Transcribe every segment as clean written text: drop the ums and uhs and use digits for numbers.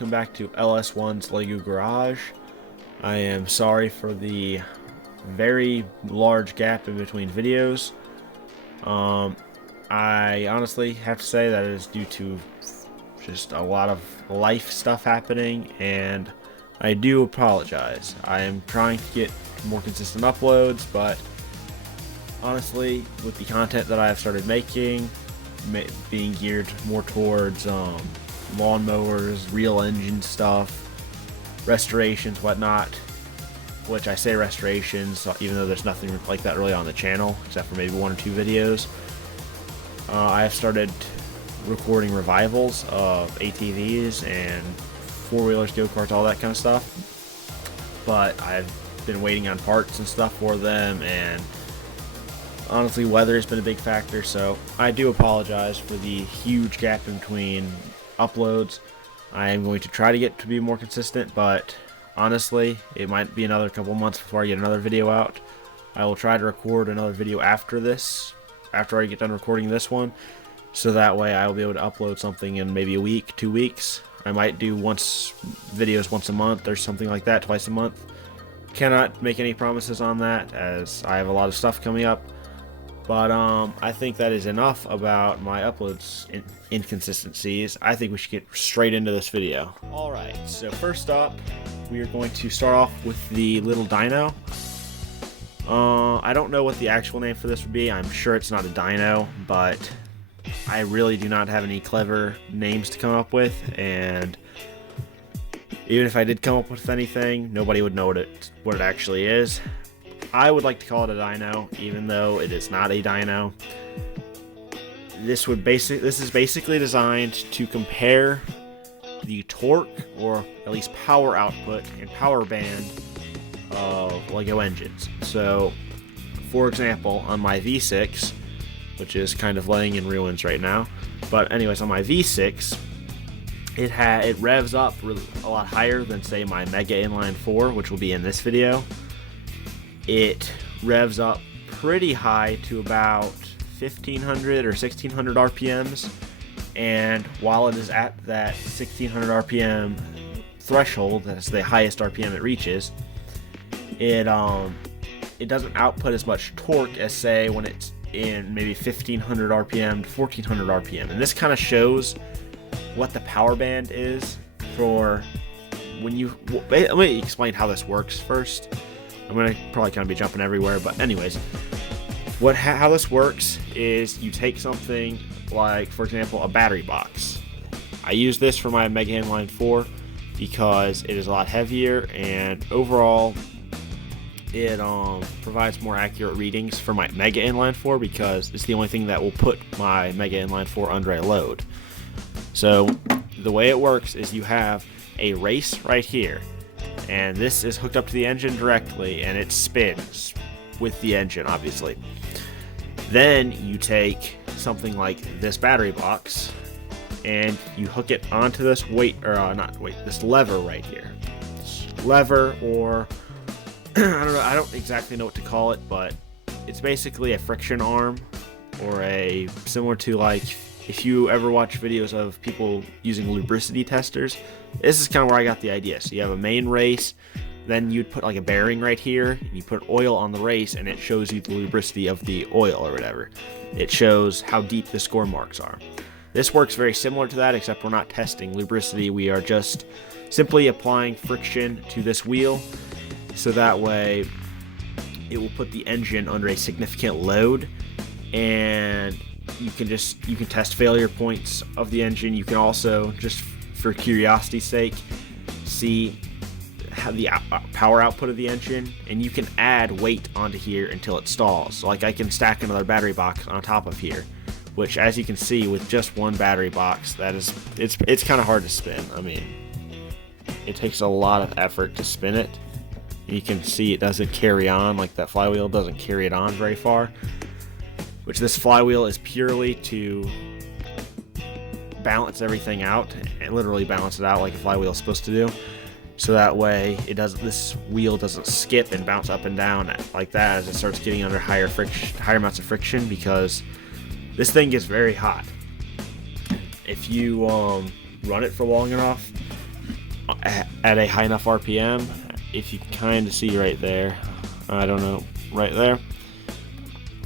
welcome back to LS1's Lego Garage. I am sorry for the very large gap in between videos. I honestly have to say that it is due to just a lot of life stuff happening, and I do apologize. I am trying to get more consistent uploads, but honestly, with the content that I have started making, being geared more towards lawnmowers, real engine stuff, restorations, whatnot, which I say restorations even though there's nothing like that really on the channel except for maybe one or two videos. I have started recording revivals of ATVs and four-wheelers, go-karts, all that kind of stuff, but I've been waiting on parts and stuff for them, and honestly weather has been a big factor, so I do apologize for the huge gap in between uploads. I am going to try to get to be more consistent, but honestly it might be another couple months before I get another video out. I will try to record another video after this, after I get done recording this one, so that way I will be able to upload something in maybe a week, 2 weeks. I might do videos once a month or something like that, twice a month. Cannot make any promises on that as I have a lot of stuff coming up. But I think that is enough about my uploads inconsistencies. I think we should get straight into this video. Alright, so first up, we are going to start off with the little Dyno. I don't know what the actual name for this would be. I'm sure it's not a Dyno, but I really do not have any clever names to come up with, and even if I did come up with anything, nobody would know what it actually is. I would like to call it a dyno, even though it is not a dyno. This is basically designed to compare the torque, or at least power output and power band of Lego engines. So, for example, on my V6, which is kind of laying in ruins right now, but anyways, on my V6, it revs up a lot higher than, say, my Mega Inline 4, which will be in this video. It revs up pretty high to about 1500 or 1600 RPMs, and while it is at that 1600 RPM threshold, that's the highest RPM it reaches, it doesn't output as much torque as, say, when it's in maybe 1500 RPM to 1400 RPM, and this kind of shows what the power band is for when you... Let me explain how this works first. I'm going to probably kind of be jumping everywhere, but anyways, how this works is you take something like, for example, a battery box. I use this for my Mega Inline 4 because it is a lot heavier, and overall it provides more accurate readings for my Mega Inline 4 because it's the only thing that will put my Mega Inline 4 under a load. So the way it works is you have a race right here, and this is hooked up to the engine directly, and it spins with the engine, obviously. Then you take something like this battery box and you hook it onto this this lever right here. This lever, or I don't know, I don't exactly know what to call it, but it's basically a friction arm, or a similar to, like, if you ever watch videos of people using lubricity testers, this is kind of where I got the idea. So you have a main race, then you'd put like a bearing right here, and you put oil on the race, and it shows you the lubricity of the oil or whatever. It shows how deep the score marks are. This works very similar to that, except we're not testing lubricity. We are just simply applying friction to this wheel, so that way it will put the engine under a significant load, and you can test failure points of the engine. You can also, just for curiosity's sake, see how the power output of the engine, and you can add weight onto here until it stalls. So, like, I can stack another battery box on top of here, which, as you can see, with just one battery box, it's kind of hard to spin. I mean, it takes a lot of effort to spin it. You can see it doesn't carry on, like that flywheel doesn't carry it on very far, which this flywheel is purely to balance everything out, and literally balance it out like a flywheel is supposed to do, so that way this wheel doesn't skip and bounce up and down like that as it starts getting under higher amounts of friction, because this thing gets very hot. If you run it for long enough, at a high enough RPM. If you can kind of see right there, I don't know, right there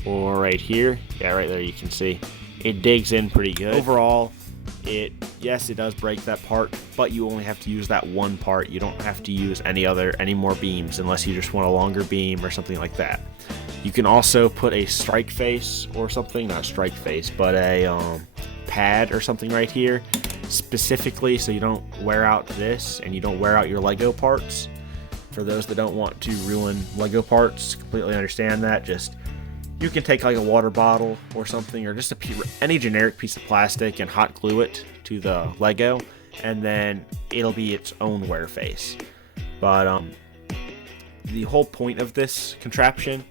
or right here, yeah, right there, you can see it digs in pretty good. Overall, yes, it does break that part, but you only have to use that one part. You don't have to use any more beams unless you just want a longer beam or something like that. You can also put a strike face or something, not strike face, but a pad or something right here, specifically so you don't wear out this and you don't wear out your Lego parts. For those that don't want to ruin Lego parts, completely understand that. Just, you can take like a water bottle or something, or just any generic piece of plastic and hot glue it to the Lego, and then it'll be its own wear face. But the whole point of this contraption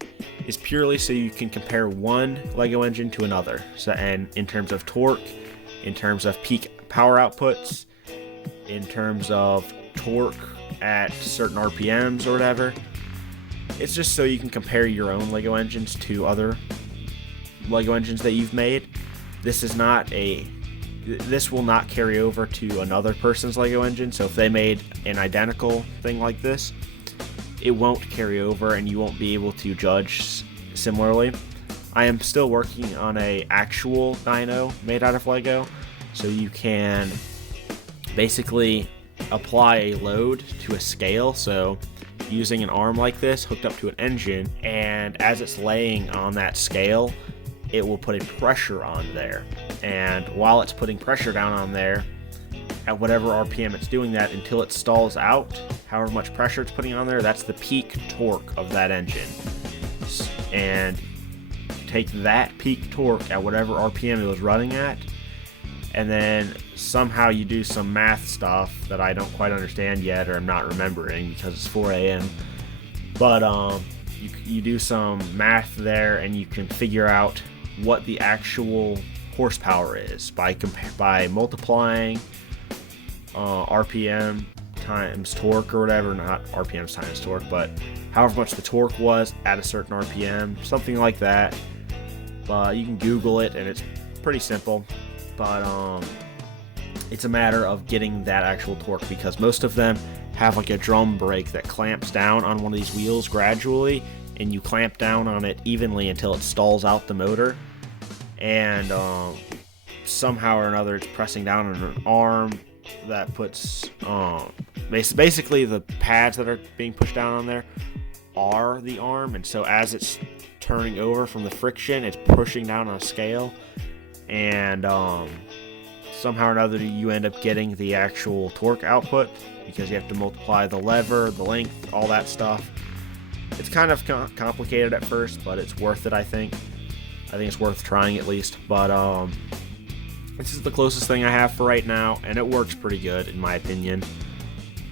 is purely so you can compare one Lego engine to another. So, and in terms of torque, in terms of peak power outputs, in terms of torque at certain RPMs or whatever. It's just so you can compare your own Lego engines to other Lego engines that you've made. This will not carry over to another person's Lego engine. So if they made an identical thing like this, it won't carry over and you won't be able to judge similarly. I am still working on a actual dyno made out of Lego, so you can basically apply a load to a scale. So using an arm like this hooked up to an engine, and as it's laying on that scale, it will put a pressure on there, and while it's putting pressure down on there at whatever RPM it's doing that until it stalls out, however much pressure it's putting on there, that's the peak torque of that engine. And take that peak torque at whatever RPM it was running at, and then somehow you do some math stuff that I don't quite understand yet, or I'm not remembering because it's 4 a.m. But you do some math there, and you can figure out what the actual horsepower is by multiplying RPM times torque or whatever, not RPMs times torque, but however much the torque was at a certain RPM, something like that. But you can Google it, and it's pretty simple. But it's a matter of getting that actual torque, because most of them have like a drum brake that clamps down on one of these wheels gradually, and you clamp down on it evenly until it stalls out the motor, and somehow or another it's pressing down on an arm that puts basically the pads that are being pushed down on there are the arm, and so as it's turning over from the friction, it's pushing down on a scale, and somehow or another you end up getting the actual torque output, because you have to multiply the lever, the length, all that stuff. It's kind of complicated at first, but it's worth it, I think. I think it's worth trying at least. But this is the closest thing I have for right now, and it works pretty good in my opinion.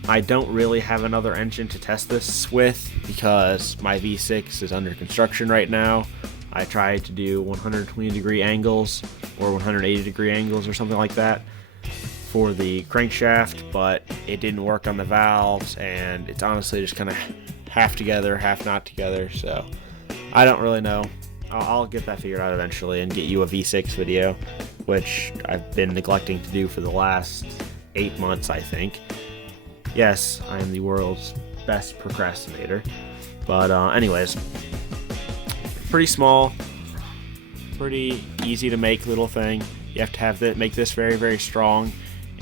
I don't really have another engine to test this with because my V6 is under construction right now. I tried to do 120 degree angles or 180 degree angles or something like that for the crankshaft, but it didn't work on the valves, and it's honestly just kind of half together, half not together, so I don't really know. I'll get that figured out eventually and get you a V6 video, which I've been neglecting to do for the last 8 months, I think. Yes, I am the world's best procrastinator. But anyways, pretty small, pretty easy to make little thing. You have to make this very, very strong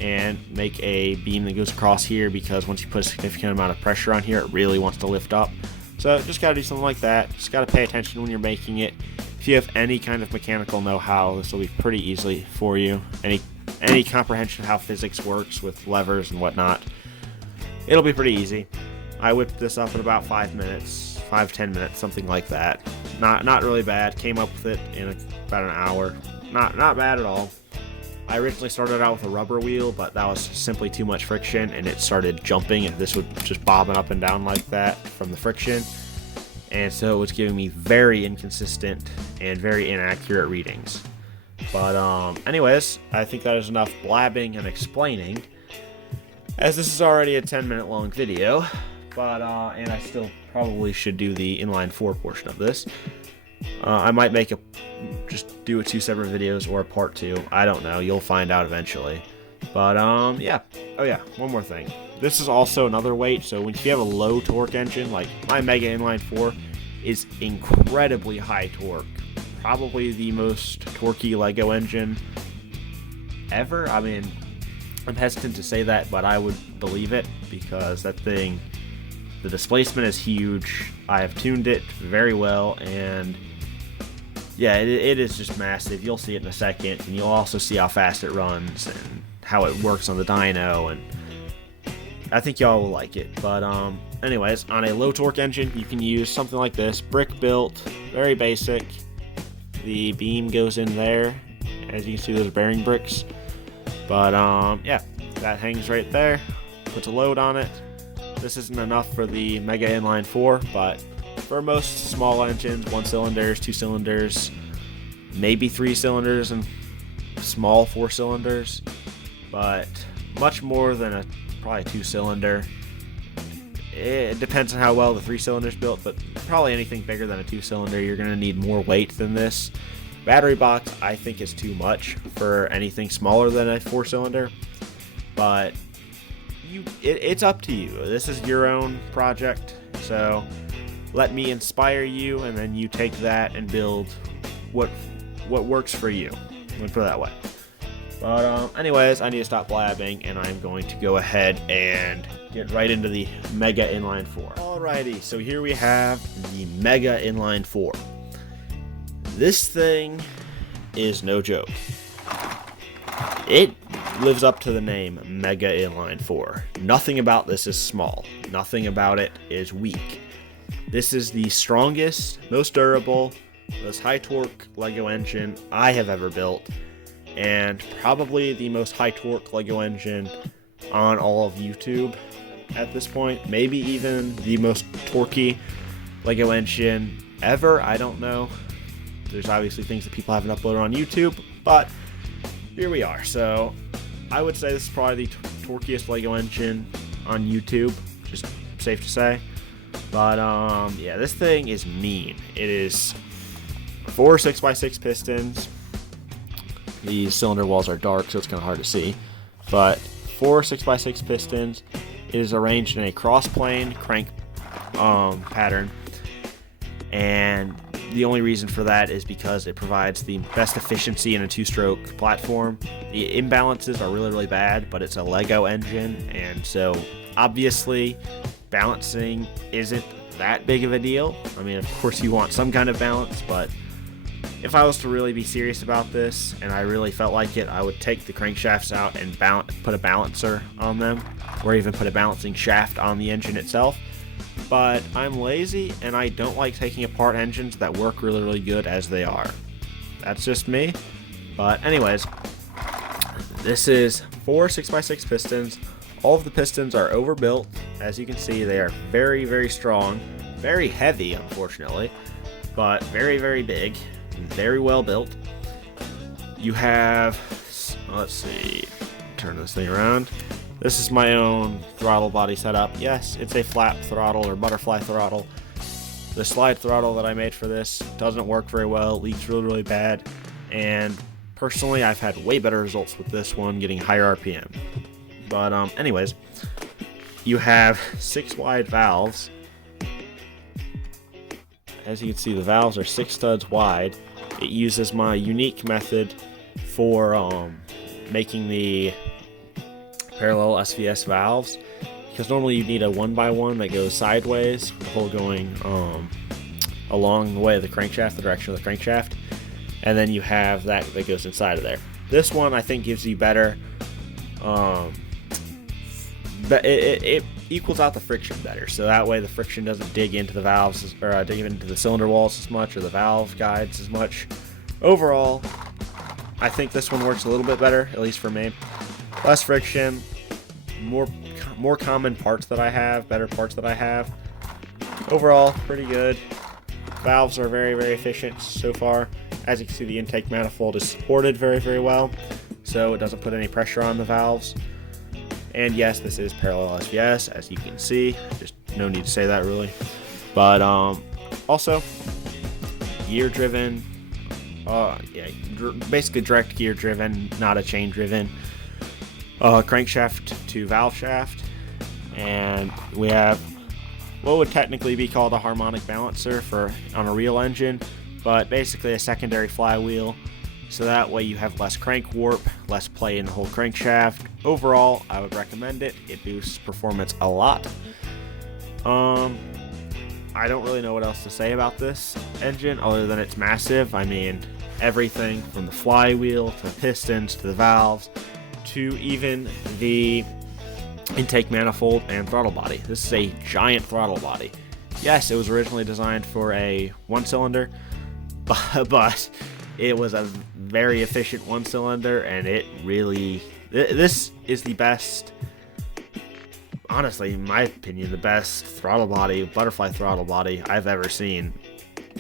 and make a beam that goes across here, because once you put a significant amount of pressure on here, it really wants to lift up. So just gotta do something like that. Just gotta pay attention when you're making it. If you have any kind of mechanical know-how, this will be pretty easily for you. Any comprehension of how physics works with levers and whatnot, it'll be pretty easy. I whipped this up in about 5 minutes, 5-10 minutes, something like that. Not really bad. Came up with it in about an hour. Not bad at all. I originally started out with a rubber wheel, but that was simply too much friction, and it started jumping, and this would just bobbing up and down like that from the friction. And so it was giving me very inconsistent and very inaccurate readings. But anyways, I think that is enough blabbing and explaining, as this is already a 10-minute long video. But and I still probably should do the inline 4 portion of this. I might just do 2 separate videos or a part 2. I don't know. You'll find out eventually. But yeah. Oh yeah, one more thing. This is also another weight, so if you have a low torque engine, like my Mega Inline 4 is incredibly high torque. Probably the most torquey Lego engine ever. I mean, I'm hesitant to say that, but I would believe it because that thing, the displacement is huge. I have tuned it very well, and yeah, it is just massive. You'll see it in a second, and you'll also see how fast it runs and how it works on the dyno, and I think y'all will like it. But anyways, on a low torque engine, you can use something like this, brick built, very basic. The beam goes in there, as you can see, those bearing bricks. But yeah, that hangs right there, puts a load on it. This isn't enough for the Mega Inline 4, but for most small engines, 1 cylinders, 2 cylinders, maybe 3 cylinders, and small 4 cylinders, but much more than probably 2 cylinder. It depends on how well the 3 cylinders built, but probably anything bigger than a 2 cylinder, you're going to need more weight than this. Battery box, I think, is too much for anything smaller than a 4 cylinder, but it's up to you. This is your own project, so let me inspire you, and then you take that and build what works for you. Let me put it that way. But anyways, I need to stop blabbing, and I'm going to go ahead and get right into the Mega Inline 4. Alrighty, so here we have the Mega Inline 4. This thing is no joke. It lives up to the name Mega Inline 4. Nothing about this is small. Nothing about it is weak. This is the strongest, most durable, most high torque Lego engine I have ever built, and probably the most high torque Lego engine on all of YouTube at this point. Maybe even the most torquey Lego engine ever. I don't know. There's obviously things that people haven't uploaded on YouTube, but here we are. So I would say this is probably the torqueyest Lego engine on YouTube, just safe to say. But yeah, this thing is mean. It is 4 6x6 pistons. These cylinder walls are dark, so it's kind of hard to see. But 4 6x6 pistons. It is arranged in a cross-plane crank pattern, and the only reason for that is because it provides the best efficiency in a 2-stroke platform. The imbalances are really, really bad, but it's a Lego engine, and so obviously balancing isn't that big of a deal. I mean, of course you want some kind of balance, but if I was to really be serious about this and I really felt like it, I would take the crankshafts out and put a balancer on them, or even put a balancing shaft on the engine itself. But I'm lazy, and I don't like taking apart engines that work really, really good as they are. That's just me. But anyways, this is 4 6x6 pistons. All of the pistons are overbuilt. As you can see, they are very, very strong, very heavy, unfortunately, but very, very big, very well built. You have, let's see, turn this thing around. This is my own throttle body setup. Yes, it's a flap throttle or butterfly throttle. The slide throttle that I made for this doesn't work very well, leaks really, really bad, and personally, I've had way better results with this one, getting higher RPM. But anyways, you have 6 wide valves. As you can see, the valves are 6 studs wide. It uses my unique method for making the parallel SVS valves, because normally you need a 1x1 that goes sideways, the hole going along the way of the crankshaft, the direction of the crankshaft, and then you have that goes inside of there. This one I think gives you better, but it equals out the friction better, so that way the friction doesn't dig into the valves or dig into the cylinder walls as much, or the valve guides as much. Overall, I think this one works a little bit better, at least for me. Less friction, more common parts that I have, better parts that I have. Overall, pretty good. Valves are very, very efficient so far. As you can see, the intake manifold is supported very, very well, so it doesn't put any pressure on the valves. And yes, this is parallel SVS, as you can see. Just no need to say that really. But also, gear driven. Yeah, basically direct gear driven, not a chain driven. crankshaft to valve shaft, and we have what would technically be called a harmonic balancer on a real engine, but basically a secondary flywheel, so that way you have less crank warp, less play in the whole crankshaft. Overall, I would recommend it. It boosts performance a lot. I don't really know what else to say about this engine other than it's massive. I mean, everything from the flywheel to the pistons to the valves to even the intake manifold and throttle body. This is a giant throttle body. Yes, it was originally designed for a one-cylinder, but it was a very efficient one-cylinder, and this is the best, honestly, in my opinion, the best throttle body, butterfly throttle body I've ever seen,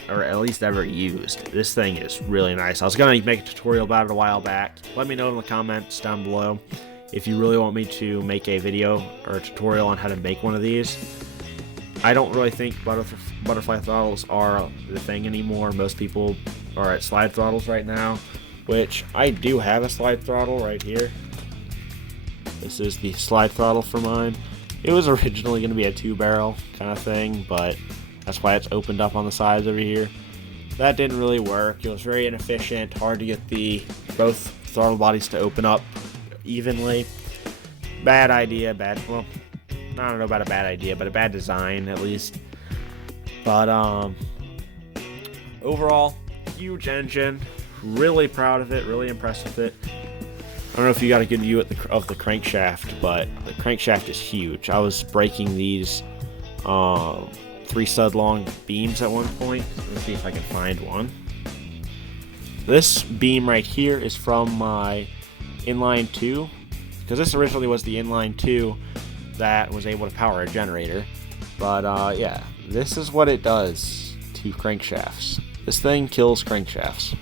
or at least ever used. This thing is really nice. I was going to make a tutorial about it a while back. Let me know in the comments down below if you really want me to make a video or a tutorial on how to make one of these. I don't really think butterfly throttles are the thing anymore. Most people are at slide throttles right now, which I do have a slide throttle right here. This is the slide throttle for mine. It was originally going to be a 2-barrel kind of thing, but that's why it's opened up on the sides over here. That didn't really work. It was very inefficient, hard to get both throttle bodies to open up evenly. Bad idea, well, I don't know about a bad idea, but a bad design at least. But overall, huge engine. Really proud of it, really impressed with it. I don't know if you got a good view of the crankshaft, but the crankshaft is huge. I was breaking these 3-stud long beams at one point. Let's see if I can find one. This beam right here is from my inline 2, because this originally was the inline 2 that was able to power a generator. But yeah, this is what it does to crankshafts. This thing kills crankshafts.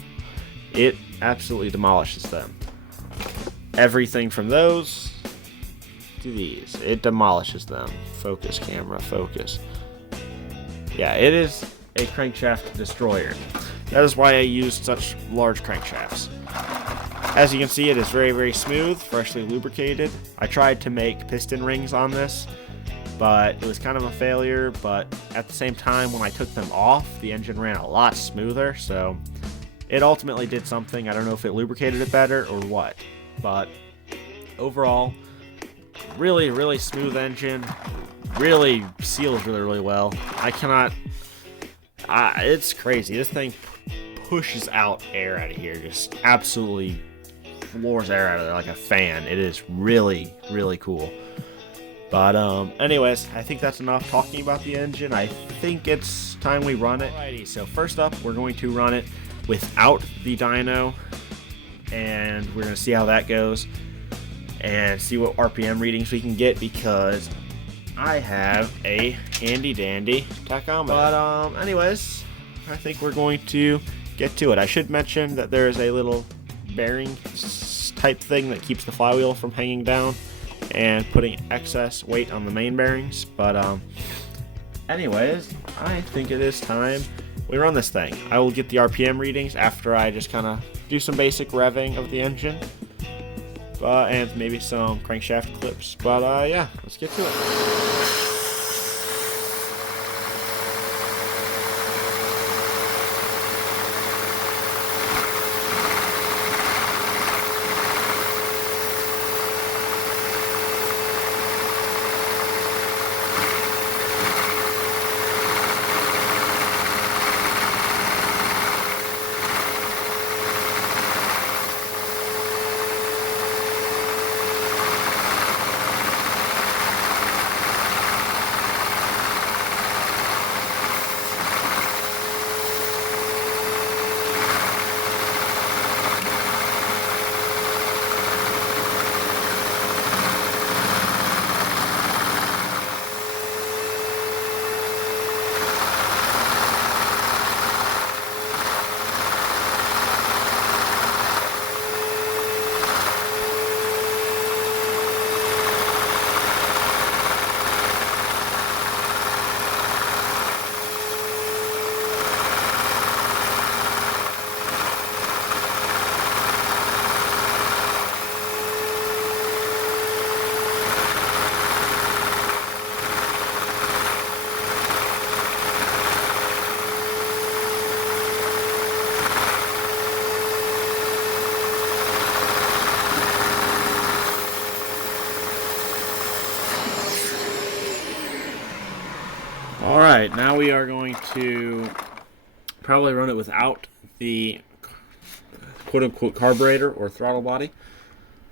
It absolutely demolishes them. Everything from those to these, it demolishes them. Focus, camera, focus. Yeah, it is a crankshaft destroyer. That is why I use such large crankshafts. As you can see, it is very, very smooth, freshly lubricated. I tried to make piston rings on this, but it was kind of a failure. But at the same time, when I took them off, the engine ran a lot smoother, so it ultimately did something. I don't know if it lubricated it better or what, but overall, really, really smooth engine. Really seals really, really well. It's crazy. This thing pushes out air out of here, just absolutely floors air out of there like a fan. It is really, really cool. But anyways, I think that's enough talking about the engine. I think it's time we run it. Alrighty, so first up, we're going to run it without the dyno, and we're going to see how that goes and see what RPM readings we can get, because I have a handy dandy tachometer. But anyways, I think we're going to get to it. I should mention that there is a little bearing type thing that keeps the flywheel from hanging down and putting excess weight on the main bearings. But anyways, I think it is time we run this thing. I will get the RPM readings after I just kind of do some basic revving of the engine, and maybe some crankshaft clips. But yeah, let's get to it. Alright, now we are going to probably run it without the quote-unquote carburetor or throttle body.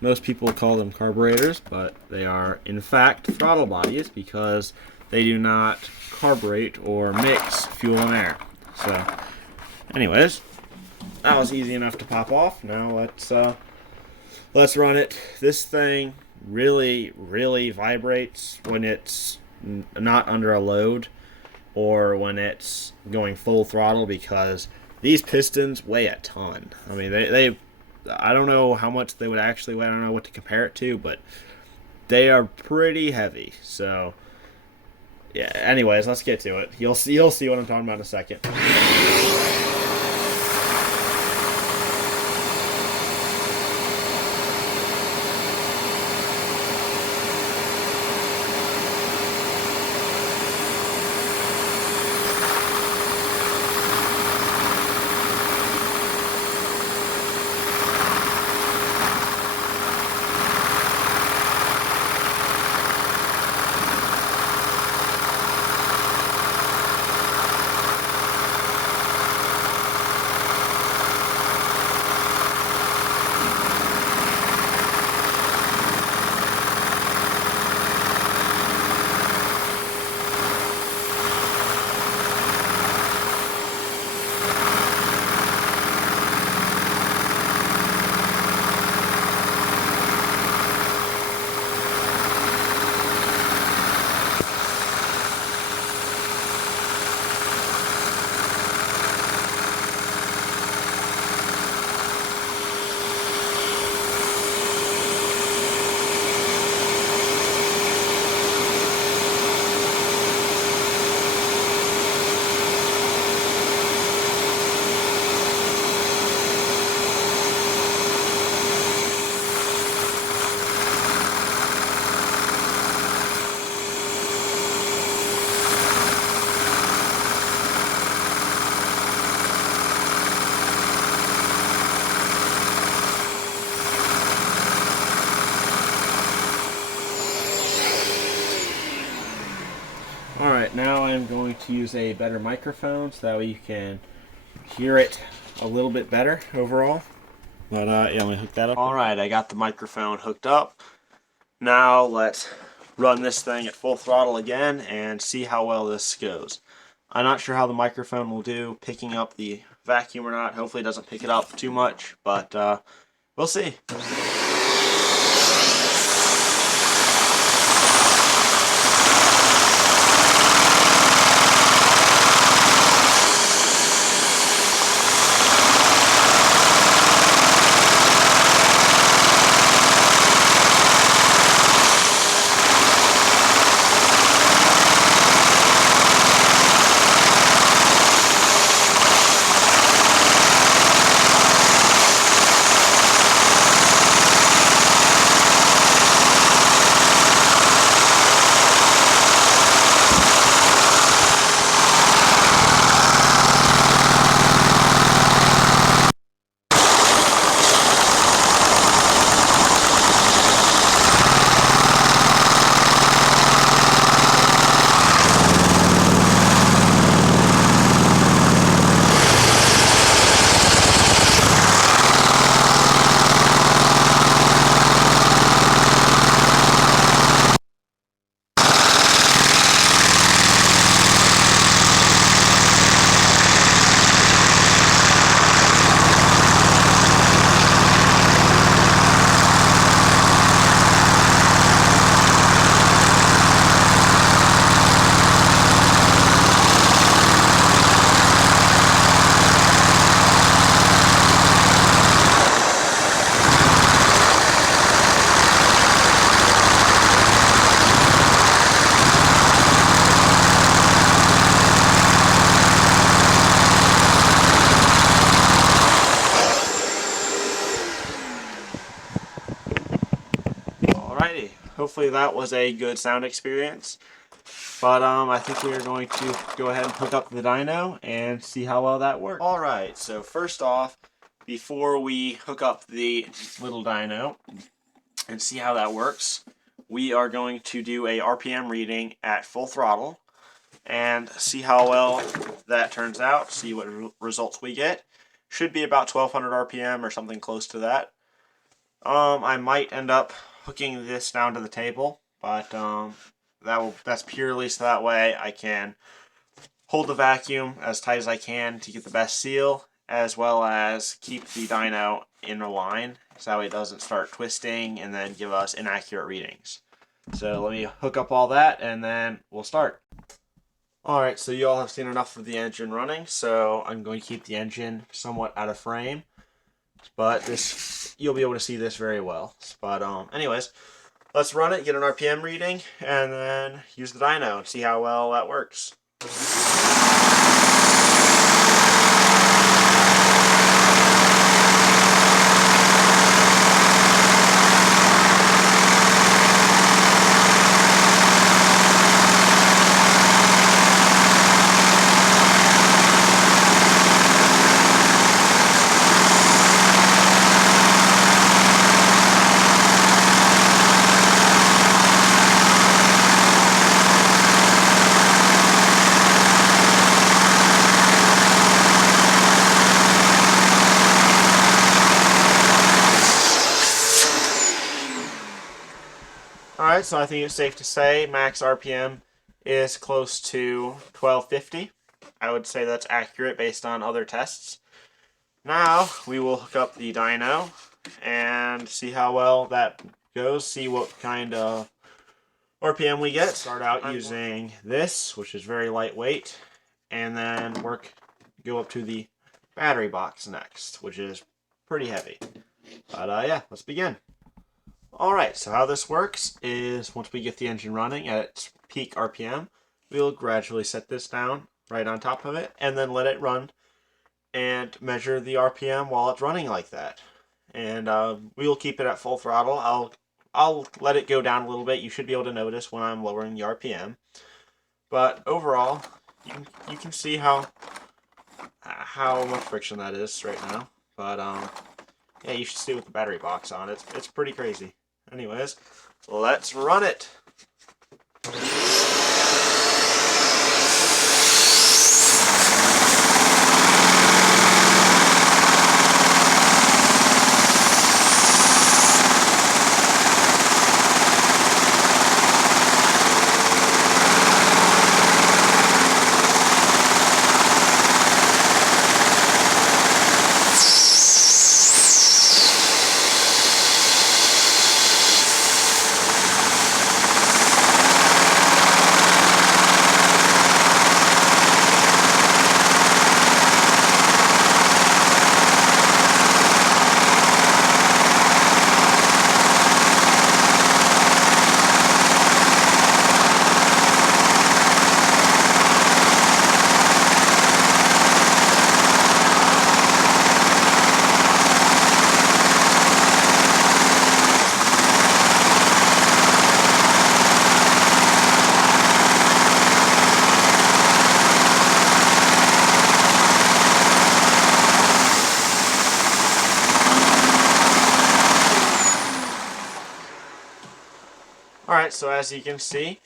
Most people call them carburetors, but they are in fact throttle bodies because they do not carburate or mix fuel and air. So, anyways, that was easy enough to pop off. Now let's run it. This thing really vibrates when it's not under a load or when it's going full throttle, because these pistons weigh a ton. I mean, they I don't know how much they would actually weigh. I don't know what to compare it to, but they are pretty heavy. So, yeah. Anyways, let's get to it. You'll see what I'm talking about in a second. Alright, now I'm going to use a better microphone so that way you can hear it a little bit better overall. But yeah, let me hook that up. Alright, I got the microphone hooked up. Now let's run this thing at full throttle again and see how well this goes. I'm not sure how the microphone will do picking up the vacuum or not. Hopefully it doesn't pick it up too much, but we'll see. Alrighty, hopefully that was a good sound experience. But I think we are going to go ahead and hook up the dyno and see how well that works. Alright, so first off, before we hook up the little dyno and see how that works, we are going to do a RPM reading at full throttle. and see how well that turns out, see what results we get. Should be about 1200 RPM or something close to that. I might end up hooking this down to the table, but that's purely so that way I can hold the vacuum as tight as I can to get the best seal, as well as keep the dyno in a line so that way it doesn't start twisting and then give us inaccurate readings. So let me hook up all that and then we'll start. Alright, so you all have seen enough of the engine running, so I'm going to keep the engine somewhat out of frame. But this, you'll be able to see this very well. But anyways, let's run it, get an RPM reading, and then use the dyno and see how well that works. Alright, so I think it's safe to say max RPM is close to 1250. I would say that's accurate based on other tests. Now we will hook up the dyno and see how well that goes, see what kind of RPM we get. Start out using this, which is very lightweight, and then go up to the battery box next, which is pretty heavy. But yeah, let's begin. Alright, so how this works is once we get the engine running at its peak RPM, we'll gradually set this down right on top of it and then let it run and measure the RPM while it's running like that. And we will keep it at full throttle. I'll let it go down a little bit. You should be able to notice when I'm lowering the RPM. But overall, you can see how much friction that is right now. But yeah, you should see it with the battery box on. It's pretty crazy. Anyways, let's run it. Alright, so as you can see,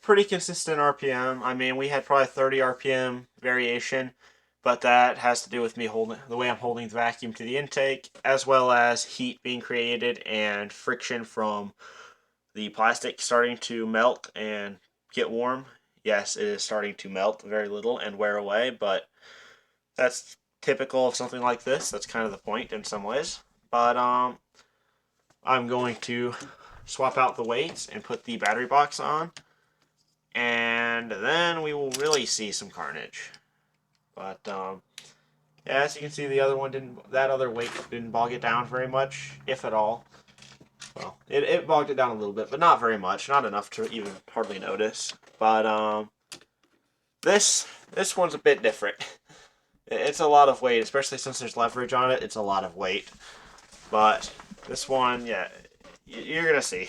pretty consistent RPM. I mean, we had probably 30 RPM variation, but that has to do with me holding the way I'm holding the vacuum to the intake, as well as heat being created and friction from the plastic starting to melt and get warm. Yes, it is starting to melt very little and wear away, but that's typical of something like this. That's kind of the point in some ways. But I'm going to swap out the weights and put the battery box on, and then we will really see some carnage. But yeah, as you can see, the other one that other weight didn't bog it down very much, if at all. Well, it bogged it down a little bit, but not very much, not enough to even hardly notice. But this one's a bit different. It's a lot of weight, especially since there's leverage on it. It's a lot of weight. But this one, yeah, you're gonna see.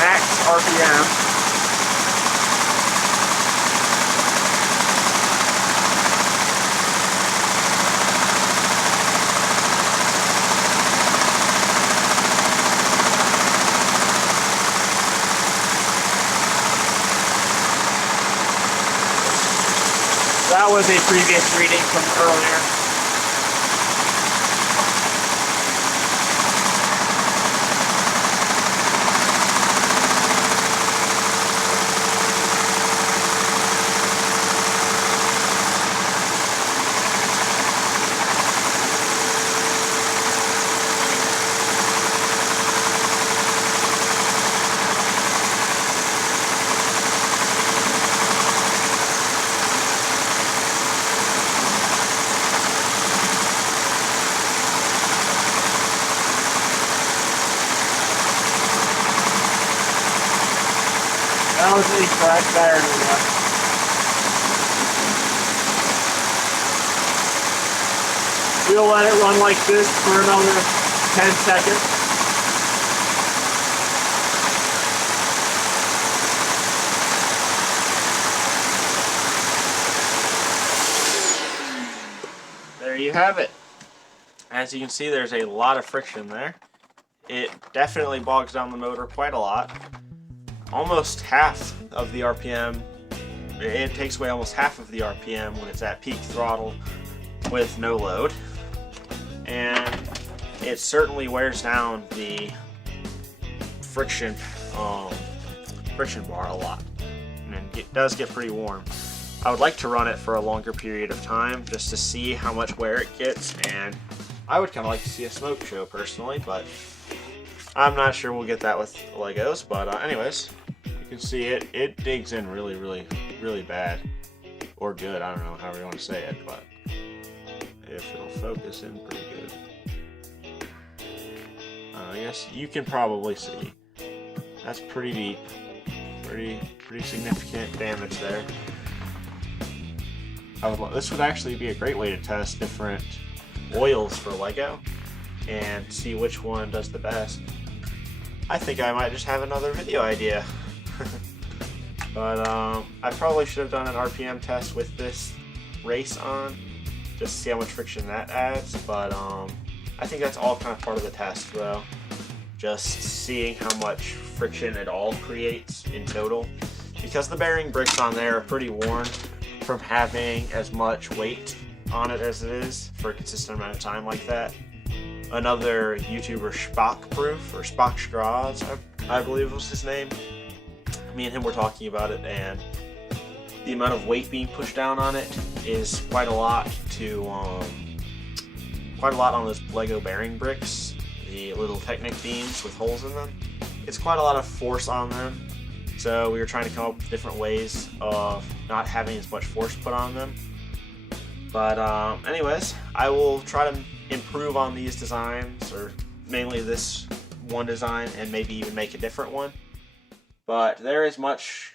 Max RPM. that was a previous reading from earlier. That was incorrect there. We'll let it run like this for another 10 seconds. There you have it. As you can see, there's a lot of friction there. It definitely bogs down the motor quite a lot. Almost half of the RPM, it takes away almost half of the RPM when it's at peak throttle with no load. And it certainly wears down the friction bar a lot. And it does get pretty warm. I would like to run it for a longer period of time just to see how much wear it gets, and I would kind of like to see a smoke show personally, but I'm not sure we'll get that with Legos. But anyways, you can see it digs in really bad, or good. I don't know however you want to say it, but if it'll focus in pretty good. I guess you can probably see that's pretty deep, pretty significant damage there. This would actually be a great way to test different oils for Lego and see which one does the best. I think I might just have another video idea. But I probably should have done an RPM test with this race on, just to see how much friction that adds. But I think that's all kind of part of the test though. Just seeing how much friction it all creates in total. Because the bearing bricks on there are pretty worn from having as much weight on it as it is for a consistent amount of time like that. Another YouTuber, Spockproof, or Spockstraws, I believe was his name. Me and him were talking about it, and the amount of weight being pushed down on it is quite a lot on those Lego bearing bricks, the little Technic beams with holes in them. It's quite a lot of force on them. So we were trying to come up with different ways of not having as much force put on them. But anyways, I will try to improve on these designs, or mainly this one design, and maybe even make a different one. But there is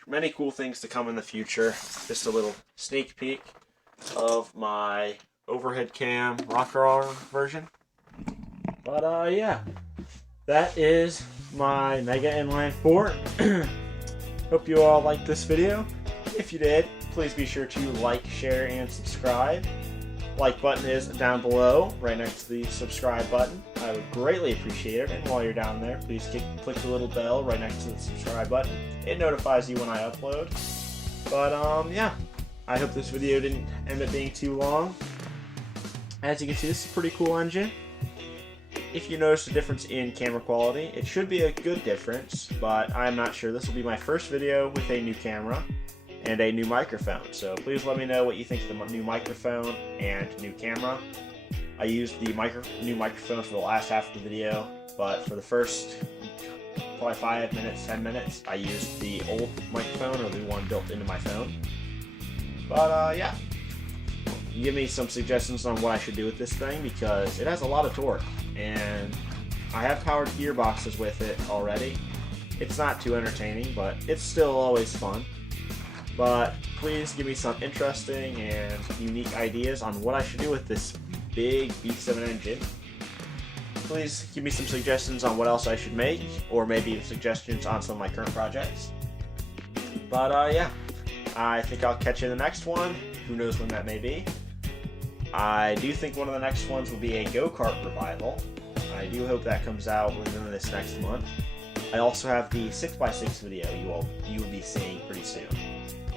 many cool things to come in the future. Just a little sneak peek of my overhead cam rocker arm version. But yeah, that is my Mega Inline 4. Hope you all liked this video. If you did, please be sure to like, share, and subscribe. Like button is down below, right next to the subscribe button. I would greatly appreciate it. And while you're down there, please click the little bell right next to the subscribe button. It notifies you when I upload. But yeah, I hope this video didn't end up being too long. As you can see, this is a pretty cool engine. If you notice a difference in camera quality, it should be a good difference, but I'm not sure. This will be my first video with a new camera and a new microphone, so please let me know what you think of the new microphone and new camera. I used the new microphone for the last half of the video, but for the first probably 5 minutes, 10 minutes, I used the old microphone, or the one built into my phone. But yeah, give me some suggestions on what I should do with this thing, because it has a lot of torque, and I have powered gearboxes with it already. It's not too entertaining, but it's still always fun. But please give me some interesting and unique ideas on what I should do with this big B7 engine. Please give me some suggestions on what else I should make, or maybe suggestions on some of my current projects. But yeah, I think I'll catch you in the next one. Who knows when that may be. I do think one of the next ones will be a go-kart revival. I do hope that comes out within this next month. I also have the 6x6 video you will be seeing pretty soon.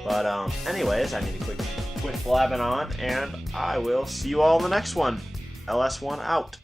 But anyways, I need to quick quit blabbing on, and I will see you all in the next one. LS1 out.